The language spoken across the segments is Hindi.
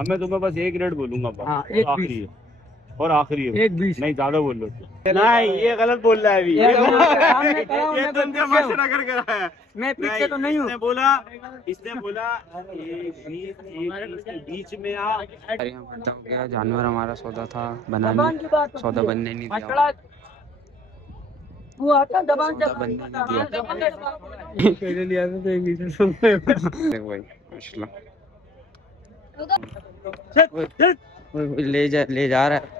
अब मैं तुम्हें बस एक रेट बोलूंगा, बस। हाँ, एक आखिरी है और आखिरी है। 1:20 नहीं, ज्यादा बोल लो। नहीं, ये गलत बोल रहा है अभी। ये सामने खड़ा हूं, ये मैं तुमसे पीछे हूं। मशवरा करके आया है। मैं पीछे तो नहीं हूँ। इसने बोला एक बीच में आ। अरे यहाँ खत्म हो गया, जानवर हमारा सौदा था बनाने, की बात होती सौदा है। बनने नहीं दिया। मसला वो आता दबान सौदा बनने नहीं दिया। पहले लिया था तो एक बीच में सुन रहे हैं। देखो भाई माशाल्लाह, ले जा रहा है।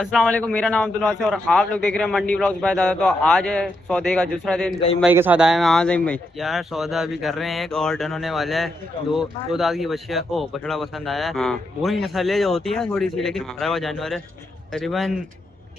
अस्सलाम वालेकुम, मेरा नाम अब्दुल वासी और आप लोग देख रहे हैं मंडी ब्लॉग्स बाय दादा। तो आज है सौदे का दूसरा दिन, ज़हीम भाई के साथ आए हैं। हाँ ज़हीम भाई, यार सौदा अभी कर रहे हैं, एक और डन होने वाला है। दो दांत की बछिया बछड़ा पसंद आया है। हाँ वही नस्लें जो होती है थोड़ी सी, लेकिन हाँ। खरा हुआ जानवर है। करीबन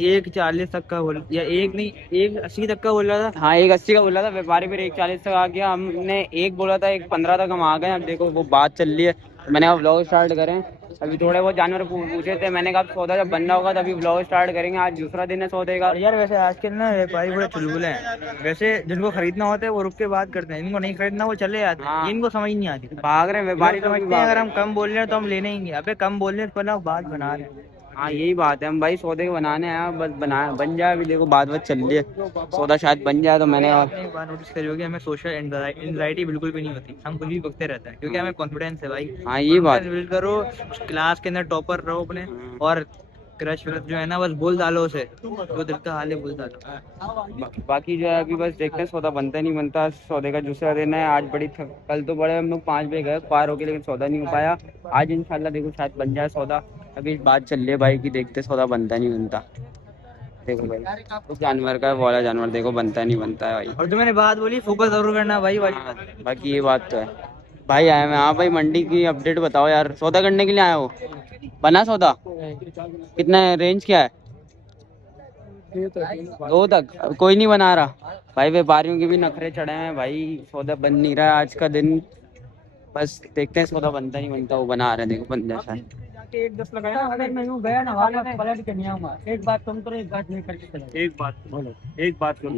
1:40 तक का बोल, या 1:80 तक का बोल रहा था। हाँ 1:80 का बोला था व्यापारी, फिर 1:40 तक आ गया। हमने एक बोला था 1:15 तक हम आ गए। अब देखो वो बात चल रही है, मैंने अब व्लॉग स्टार्ट करें। अभी थोड़े बहुत जानवर पूछे थे, मैंने कहा सौदा जब बनना होगा तभी व्लॉग स्टार्ट करेंगे। आज दूसरा दिन है सौदे का। और यार वैसे आजकल ना व्यापारी बड़े चुलबुले हैं। वैसे जिनको खरीदना होता है वो रुक के बात करते हैं, जिनको नहीं खरीदना वो चले जाते हैं। हाँ। इनको समझ नहीं आती, भाग रहे हैं व्यापारी, लोग समझते हैं अगर हम कम बोल रहे हैं तो हम लेने ही। अबे कम बोल रहे हैं पर बात बना रहे हैं। हाँ यही बात है, हम भाई सौदे के बनाने आए, बस बन जाए। अभी देखो बात चल रही है, सौदा शायद बन जाए। तो मैंने आपने एक बार नोटिस करी होगी, हमें सोशल एंजाइटी बिल्कुल भी नहीं होती। हम कुछ भी बकते रहते हैं क्योंकि हमें कॉन्फिडेंस है भाई। हाँ ये बात बिल्ड करो, क्लास के अंदर टॉपर रहो अपने, और क्रश जो है ना बस बोल डालो उसे, जो दिल का हाल है बोल डालो। बाकी जो है अभी बस देखते हैं सौदा बनता नहीं बनता। सौदे का दूसरा दिन है आज। कल तो बड़े हम लोग 5 बजे गए पार होके, लेकिन सौदा नहीं हो पाया। आज इंशाल्लाह देखो शायद बन जाए सौदा। अभी बात चल रही है भाई की, देखते सौदा बनता नहीं बनता। देखो भाई उस जानवर का वाला जानवर देखो बनता नहीं बनता है भाई। और जो मैंने बात बोली फोकस जरूर करना भाई वाली हाँ, बात। बाकी ये बात तो है। भाई आए मैं। हाँ भाई मंडी की अपडेट बताओ यार, सौदा करने के लिए आया हो? बना सौदा? कितना है, रेंज क्या है? 2 तक? कोई नहीं बना रहा भाई, व्यापारियों के भी नखरे चढ़े हैं भाई। सौदा बन नहीं रहा है आज का दिन, बस देखते हैं सौदा बनता नहीं बनता। वो बना रहे हैं, देखो बन जाए शायद। 1:10 लगाया। अगर मैं यूं गया ना वाला पलट के नहीं आऊंगा। एक बात तुम करो, एक बात नहीं करके चलो। एक बात बोलो, एक बात करो,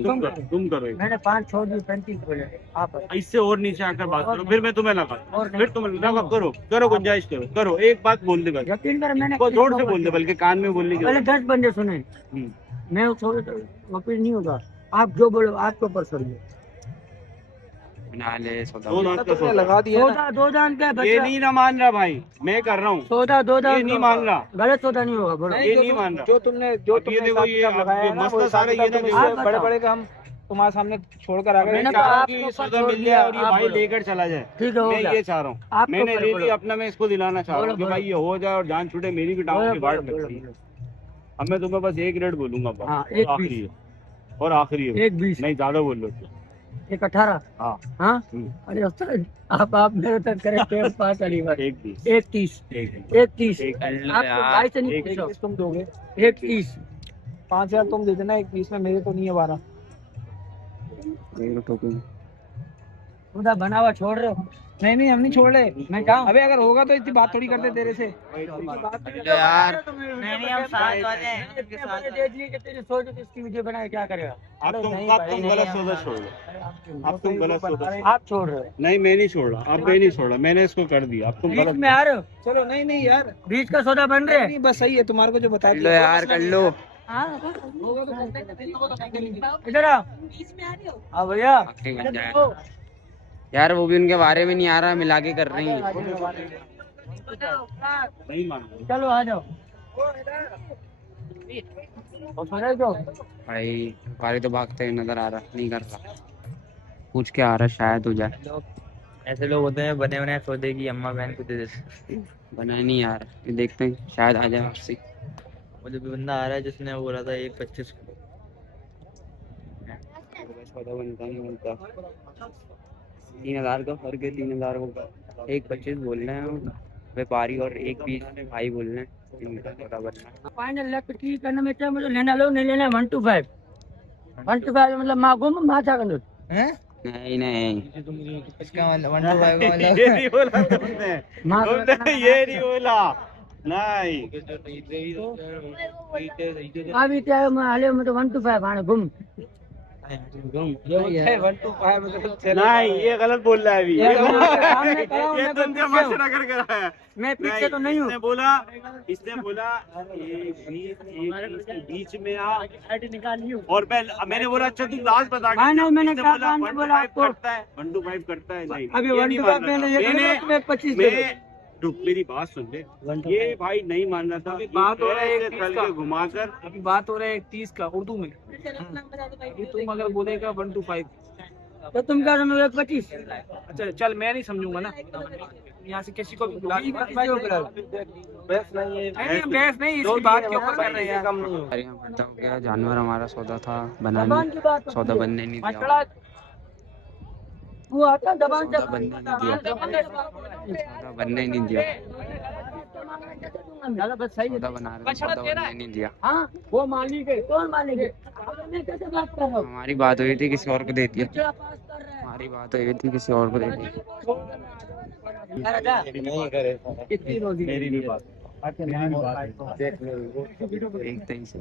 तुम करो एक। मैंने 5 छोड़ दी, 35 बोले आप। इससे और नीचे आकर बात करो, फिर मैं तुम्हें लगा, और नहीं। फिर तुम लगा करो गुंजाइश करो। एक बात बोल दे बस, यकीन कर मैंने बहुत जोर से बोल दे, बल्कि कान में बोलने की पहले जरूरत 10 बंदे सुने। नहीं। मैं छोड़ तो वापिस नहीं होगा। आप जो बोलो आपके ऊपर छोड़िए। बना ले सौदा। दो दांत का सौदा लगा दिया सौदा 2 दान का है ये बच्चा। नहीं ना मान रहा भाई, मैं कर रहा हूँ। सौदा 2 दान ये नहीं मान रहा, गलत सौदा नहीं होगा बोलो। ये नहीं मान रहा। जो तुमने ये देखो, ये मसला सारा ये ना, आप बड़े बताओ। बड़े का हम तुम्हारे सामने छोड़कर आ गए। मैंने चाह रहा हूँ आपके कि ऊपर सौदा छोड़ मिल दिया, जाए और ये आप भाई बोलो। लेकर चला जाए। ठीक है, हो मैं गया। ये चाह रहा हूँ, आपके मैंने ऊपर ले बोलो। लिया अपना, मैं इसको दिलाना चाह रहा हूँ कि बोलो, भाई ये हो जाए और जान छूटे, मेरी भी टांगों की बाट बोलो, लगती है। अब मैं तुम्हें बस एक रेट बोलूंगा, बस। हाँ, 1:20 आखिरी है और आखिरी है। 1:20 नहीं, ज्यादा बोल लो। 1:18। हाँ। हाँ अरे उस्ताद, आप मेरे तक करे टेम पास वाली बात। 1:20 1:30 1:20 1:30 एक- आप भाई से नहीं पूछो। तुम दोगे 1:30 5,000 तुम दे देना, 1:20 में मेरे तो नहीं है 12। खुदा बना हुआ छोड़ रहे हो। नहीं हम नहीं छोड़ रहे। मैं कहा अबे अगर होगा तो इतनी बात थोड़ी करते तेरे से। यार नहीं हम साथ वाले हैं, उनके साथ दे दिए कि तेरी सोच इसकी वीडियो बनाए क्या करेगा। अब तुम गलत सौदा छोड़ लो। अब तुम गलत सौदा, आप छोड़ रहे हो। नहीं मैं नहीं छोड़ रहा, अब मैं नहीं छोड़ रहा, मैंने इसको कर दिया। अब तुम बीच गलत में आ रहे हो, चलो नहीं यार, बीच का सौदा बन रहे नहीं बस सही है तुम्हारे को जो बता कर लो दिया। यार, कर लो। इधर आओ। हाँ भैया आखिरी बन जाए यार, वो भी उनके बारे में नहीं आ रहा, मिला के कर रही है। नहीं मान रहा। चलो आ जाओ। और सुने जो भाई व्यापारी तो भागते हुए नजर आ रहा, नहीं कर रहा, पूछ के आ रहा शायद हो जाए। ऐसे लोग होते हैं बने बनाए सौदे की अम्मा बहन को दे देते। बना नहीं यार, ये देखते हैं शायद आ जाए वापसी। मुझे भी बंदा आ रहा है जिसने वो बोला था 1:25। सौदा बनता नहीं बनता। 3,000 का फर्क है, 3,000 को 1:25 बोल रहे हैं व्यापारी और 1:20 में भाई बोल रहे हैं। इनका सौदा बनना है। फाइनल लग ठीक करने में क्या मुझे लेना लो नहीं लेना 125 125 मतलब माँ गुम माथा कर लो। हैं? नहीं इसका मतलब 125 का मतलब ये नहीं बोला तुमने, माँ तुमने ये नहीं बोला। नहीं अभी क्या है मैं हाले में तो 125 आने गुम हैं। नहीं ये गलत बोल रहा है अभी। ये सामने खड़ा हूं, ये मैं तुमसे पीछे हूं। मशवरा करके आया है। मैं पीछे तो नहीं हूँ। इसने बोला ये बीच में आ और मैंने बोला अच्छा तू लास्ट बता के। नहीं, मैंने इसने कहा बोला मैंने बोला 1 to 5 आपको। करता है 1 to 5 करता है नहीं अभी ये 1 नहीं to 5 मान रहा मैंने था। ये मैंने तुम्हें 25 दे दो। रुक मेरी बात सुन ले। ये भाई नहीं मान रहा था। बात हो रहा है ऐसे चल के घुमाकर अभी बात हो रहा है 30 का उर्दू में। अभी तुम अगर बोलेगा 1 to 5। तो तुम क्या समझ 25? अच्छा चल मैं नहीं समझूंगा ना, यहाँ से किसी को भी बहस नहीं, इसकी बात के ऊपर कर रहे हैं। अरे यहाँ फटा हो गया, जानवर हमारा सौदा था बना जबान की बात होती सौदा है। बनने नहीं दिया। मसला वो आता जबान से सौदा बनने नहीं दिया, सौदा बनने नहीं दिया, सौदा बना रहे थे, सौदा बनने नहीं दिया। हाँ वो मालिक है। कौन मालिक है? मैं कैसे बात कर रहा हूँ? हमारी बात हुई थी किसी और को दे दिया, दूसरा पास कर रहा है। हमारी बात हुई थी किसी और को दे दिया। नहीं करे कितनी रोजी मेरी भी बात एक तेईस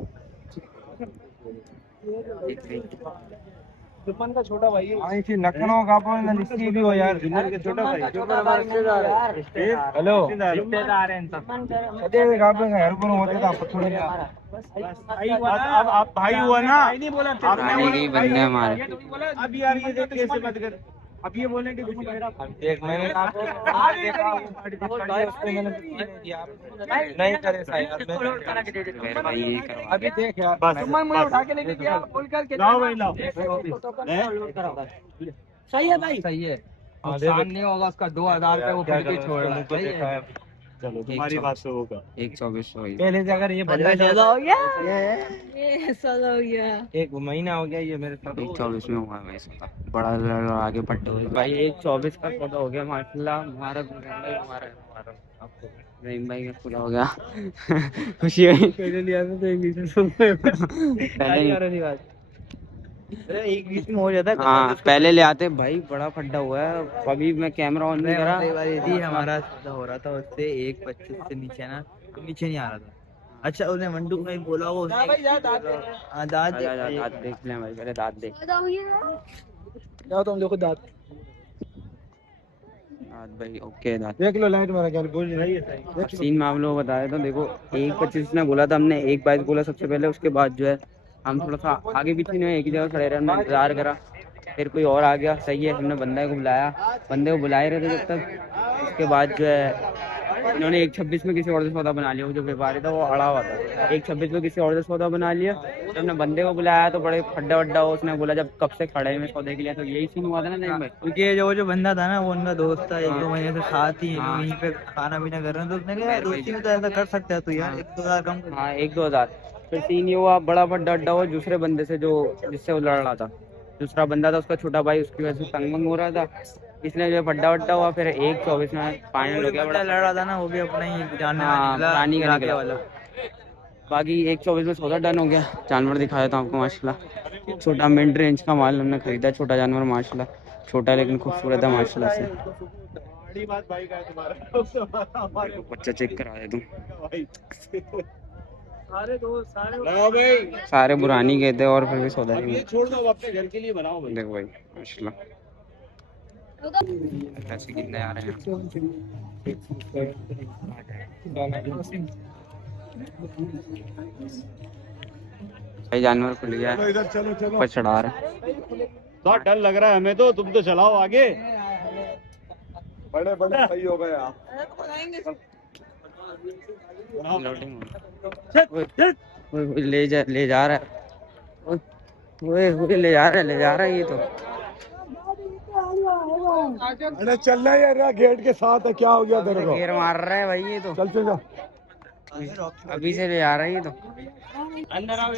दुपन का छोटा भाई है। इसी लखनऊ का अपन लिस्टी भी हो यार जुन्नर के छोटा भाई हेलो रिश्तेदार हैं सब। अरे गापे का यार कौन होते था थोड़े अब आप भाई हुआ ना नहीं बोला पुराने के ही बंदे हैं हमारे। अब यार ये देख कैसे मत कर अब ये बोले कि दुश्मन मेरा एक मैंने आपको नहीं करे मेरे भाई यही करवा अभी देख यार बस दुश्मन मुझे उठा के लेके गया, बोल करके लाओ भाई लाओ सही है भाई। सही है। नुकसान नहीं होगा उसका, 2000 पे वो फिर भी छोड़। चलो तुम्हारी बात से होगा 124 हुई। पहले से अगर ये बंदा सौदा हो गया। ये सौदा हो गया। एक महीना हो गया ये मेरे साथ 124 में हुआ है भाई सौदा, बड़ा लड़ा आगे पट्टे हुए भाई। 124 का सौदा हो गया माशाल्लाह। हमारा रहीम भाई का पूरा हो गया। खुशी हुई पहले लिया था तो पहले एक बीच में हो जाता है। हाँ पहले ले आते भाई, बड़ा फड्डा हुआ है। अभी मैं कैमरा ऑन नहीं करा। यदि हमारा सौदा हो रहा था उससे 1.25 से नीचे ना, तो नीचे नहीं आ रहा था। अच्छा उसने मंडू भाई बोला वो दांत दांत देख ले भाई, पहले दांत देख। सौदा हो गया। जाओ तुम देखो दांत। दांत भाई ओके दांत देख लो लाइट मारा क्या बोल रही है अब सीन मैं आप लोगों को बता देता हूँ। देखो 1.25 ने बोला था, हमने 1.22 बोला सबसे पहले। उसके बाद जो है हम थोड़ा सा आगे पीछे नहीं, एक ही जगह खड़े रहे, हमने इंतजार करा। फिर कोई और आ गया, सही है, हमने बंदे को बुलाया, बंदे को बुलाए रहे थे जब तक। उसके बाद जो है इन्होंने 1.26 में किसी और से सौदा बना लिया। वो जो व्यापारी था वो अड़ा हुआ था, 1.26 में किसी और से सौदा बना लिया। तो हमने बंदे को बुलाया तो बड़े फड्डा वड्डा हो, उसने बोला जब कब से खड़े हैं सौदे के लिए। तो यही सीन हुआ था ना नहीं भाई? क्योंकि जो बंदा था ना वो उनका दोस्त था, 1-2 महीने से साथ ही वहीं पे खाना पीना कर रहे हैं। तो उसने कहा दोस्ती में तो ऐसा कर सकता है तू यार, 1-2 कम कर। हाँ 1-2 हज़ार। फिर सीन ये हुआ, बड़ा फड्डा अड्डा हुआ दूसरे बंदे से जो जिससे वो लड़ रहा था। दूसरा बंदा था उसका छोटा भाई, उसकी वजह से तंग मंग हो रहा था, इसलिए जो फड्डा वड्डा हुआ। फिर 1.24 में फाइनल हो गया। बड़ा लड़ रहा था ना वो भी अपना ही जानने पुरानी का निकला वाला। बाकी 1.24 में सौदा डन हो गया। जानवर दिखाया था आपको माशाल्लाह, छोटा मिड रेंज का माल हमने खरीदा, छोटा जानवर माशाल्लाह, छोटा लेकिन खूबसूरत है माशाल्लाह से। बच्चा चेक करा दे तुम। सारे बुरानी कहते और फिर भी सौदा नहीं छोड़ दो अपने घर के लिए बनाओ भाई। देखो भाई माशाल्लाह पैसे कितने आ रहे हैं। भाई जानवर खुल गया है, इधर चलो चलो ऊपर चढ़ा रहे। तो डर लग रहा है हमें तो, तुम तो चलाओ आगे। बड़े बड़े सही हो गए आप। लोडिंग ले जा रहा है, ओए ले जा रहा है ये तो। अरे चल रहा है यार, गेट के साथ है, क्या हो गया तेरे को? घेर मार रहा है भाई ये तो। चल चल जा। अभी से ले जा रहा है ये तो। अंदर आओ।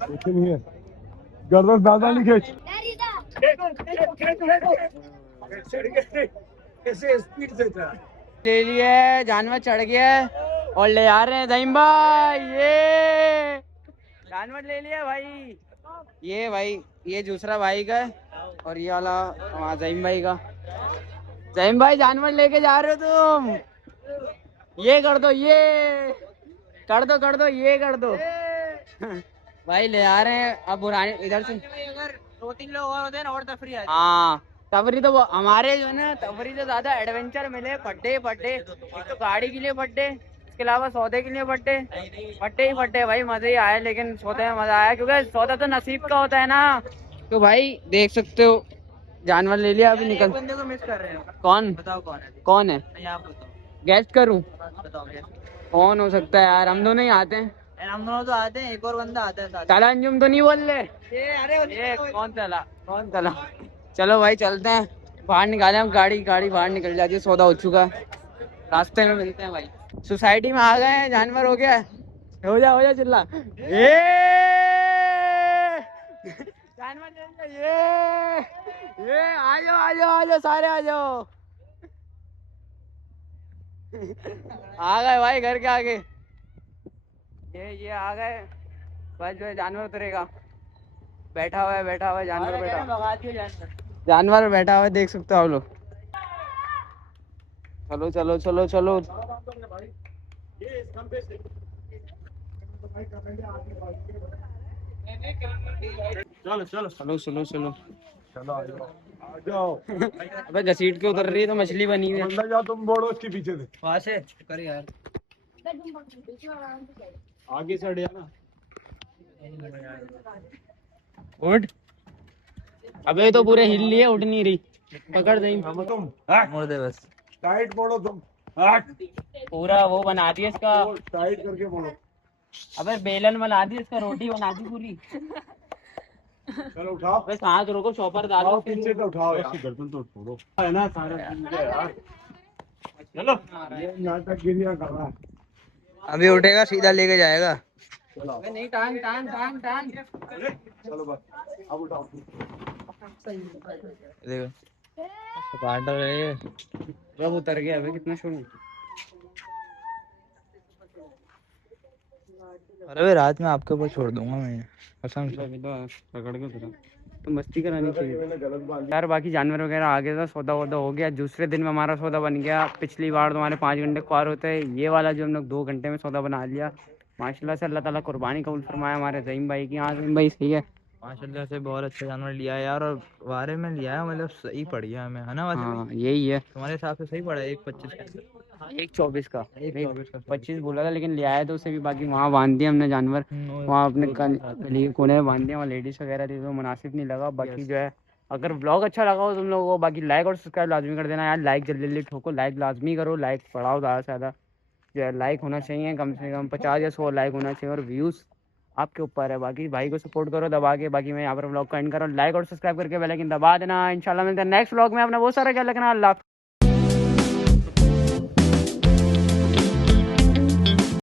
कुछ नहीं है, गर्दन दादा नहीं खींच। कैसे स्पीड से था। ले लिया जानवर, चढ़ गया और ले आ रहे हैं दहीम भाई। ये जानवर ले लिया भाई, ये भाई ये दूसरा भाई का है और ये वाला हमारा दहीम भाई का। दहीम भाई जानवर लेके जा रहे हो तुम? ये कर दो, ये कर दो, कर दो, ये कर दो। भाई ले आ रहे हैं अब बुरानी इधर से। अगर 2-3 लोग और होते हैं ना और तफरी आती। हाँ तफरी तो हमारे जो है ना, तफरी से ज्यादा एडवेंचर मिले, फड्डे फड्डे, एक तो गाड़ी के लिए फड्डे, इसके अलावा सौदे के लिए फड्डे, फड्डे ही फड्डे भाई, मजे ही आए, लेकिन सौदे में मजा आया क्योंकि सौदा तो नसीब का होता है ना। तो भाई देख सकते हो जानवर ले लिया, अभी एक निकल। बंदे को मिस कर रहे हो। कौन बताओ कौन है? कौन है? नहीं आप बताओ। गेस्ट करूं बताओ क्या? कौन हो सकता है यार, हम दोनों ही आते हैं। हम दोनों तो आते हैं, एक और बंदा आता है साथ। चला अंजुम तो नहीं बोल रहे? अरे ये कौन चला, कौन चला? चलो भाई चलते हैं, बाहर निकाले हम गाड़ी, गाड़ी बाहर निकल जाती है, सौदा हो चुका है, रास्ते में मिलते हैं भाई। सोसाइटी में आ गए हैं, जानवर हो गया है। हो जा चिल्ला, ये जानवर ले ये आ जाओ सारे आ जाओ। आ गए भाई घर के आगे, ये आ गए। बस जो है जानवर उतरेगा, बैठा हुआ है जानवर, जानवर बैठा हुआ है, देख सकते हो आप लोग। चलो चलो चलो चलो, चलो चलो चलो चलो चलो। आ जाओ। अबे घसीट के उतर रही है तो मछली बनी हुई है। अंदर जाओ, तुम बोलो उसके पीछे से, वहाँ से कर यार। आगे से हट जाना। उठ, अबे तो पूरे हिल लिए, उठ नहीं रही, पकड़ दे। तुम मोड़ दे बस। टाइट बोलो तुम, हट। पूरा वो बना दिया इसका, टाइट करके बोलो। अबे बेलन बना दी इसका, रोटी बना दी पूरी। चलो उठाओ, अबे सांस रोको, शॉपर डालो। पीछे से उठाओ यार, गर्दन तो छोड़ो है ना सारा यार। चलो, ये नाटक गिरिया कर रहा है। अभी उठेगा सीधा लेके जाएगा। अबे नहीं, टांग टांग टांग टांग। चलो बस, अब उठाओ। देखो काट रहे। जब उतर गया, अबे कितना शुरू। अरे भाई रात में आपके ऊपर छोड़ दूंगा मैं कसम से। पकड़ के उतरा तो मस्ती करानी चाहिए यार। बाकी जानवर वगैरह आ गया था, सौदा वौदा हो गया, दूसरे दिन में हमारा सौदा बन गया। पिछली बार तो हमारे 5 घंटे ख्वार होते हैं, ये वाला जो हम लोग 2 घंटे में सौदा बना लिया। माशाल्लाह से अल्लाह ताला कुर्बानी कबूल फरमाया हमारे ज़हीम भाई की। हाँ ज़हीम भाई सही है, माशाल्लाह से बहुत अच्छा जानवर लिया है यार, और वारे में लिया है, मतलब सही पड़ गया हमें, है ना? वैसे हाँ यही है। तुम्हारे हिसाब से सही पड़ा है 1.25 के अंदर? 1.24 का, 1.24 का 25 बोला था, लेकिन लिया है तो उसे भी। बाकी वहाँ बांध दिया हमने जानवर, वहाँ अपने गली कोने में बांध दिया, वहाँ लेडीज़ वगैरह थी तो मुनासिब नहीं लगा। बाकी जो है, अगर ब्लॉग अच्छा लगा हो तुम लोगों को, बाकी लाइक और सब्सक्राइब लाजमी कर देना यार। लाइक जल्दी जल्दी ठोको, लाइक लाजमी करो, लाइक बढ़ाओ ज़्यादा से ज़्यादा। जो है लाइक होना चाहिए, कम से कम 50 या 100 लाइक होना चाहिए, और व्यूज़ आपके ऊपर है। बाकी भाई को सपोर्ट करो दबा के। बाकी मैं यहाँ पर ब्लॉग का एंड कर रहा हूँ, लाइक और सब्सक्राइब करके बेल आइकन दबा देना। इंशाल्लाह मिलते हैं नेक्स्ट ब्लॉग में। अपना बहुत सारा ख्याल रखना, अल्लाह।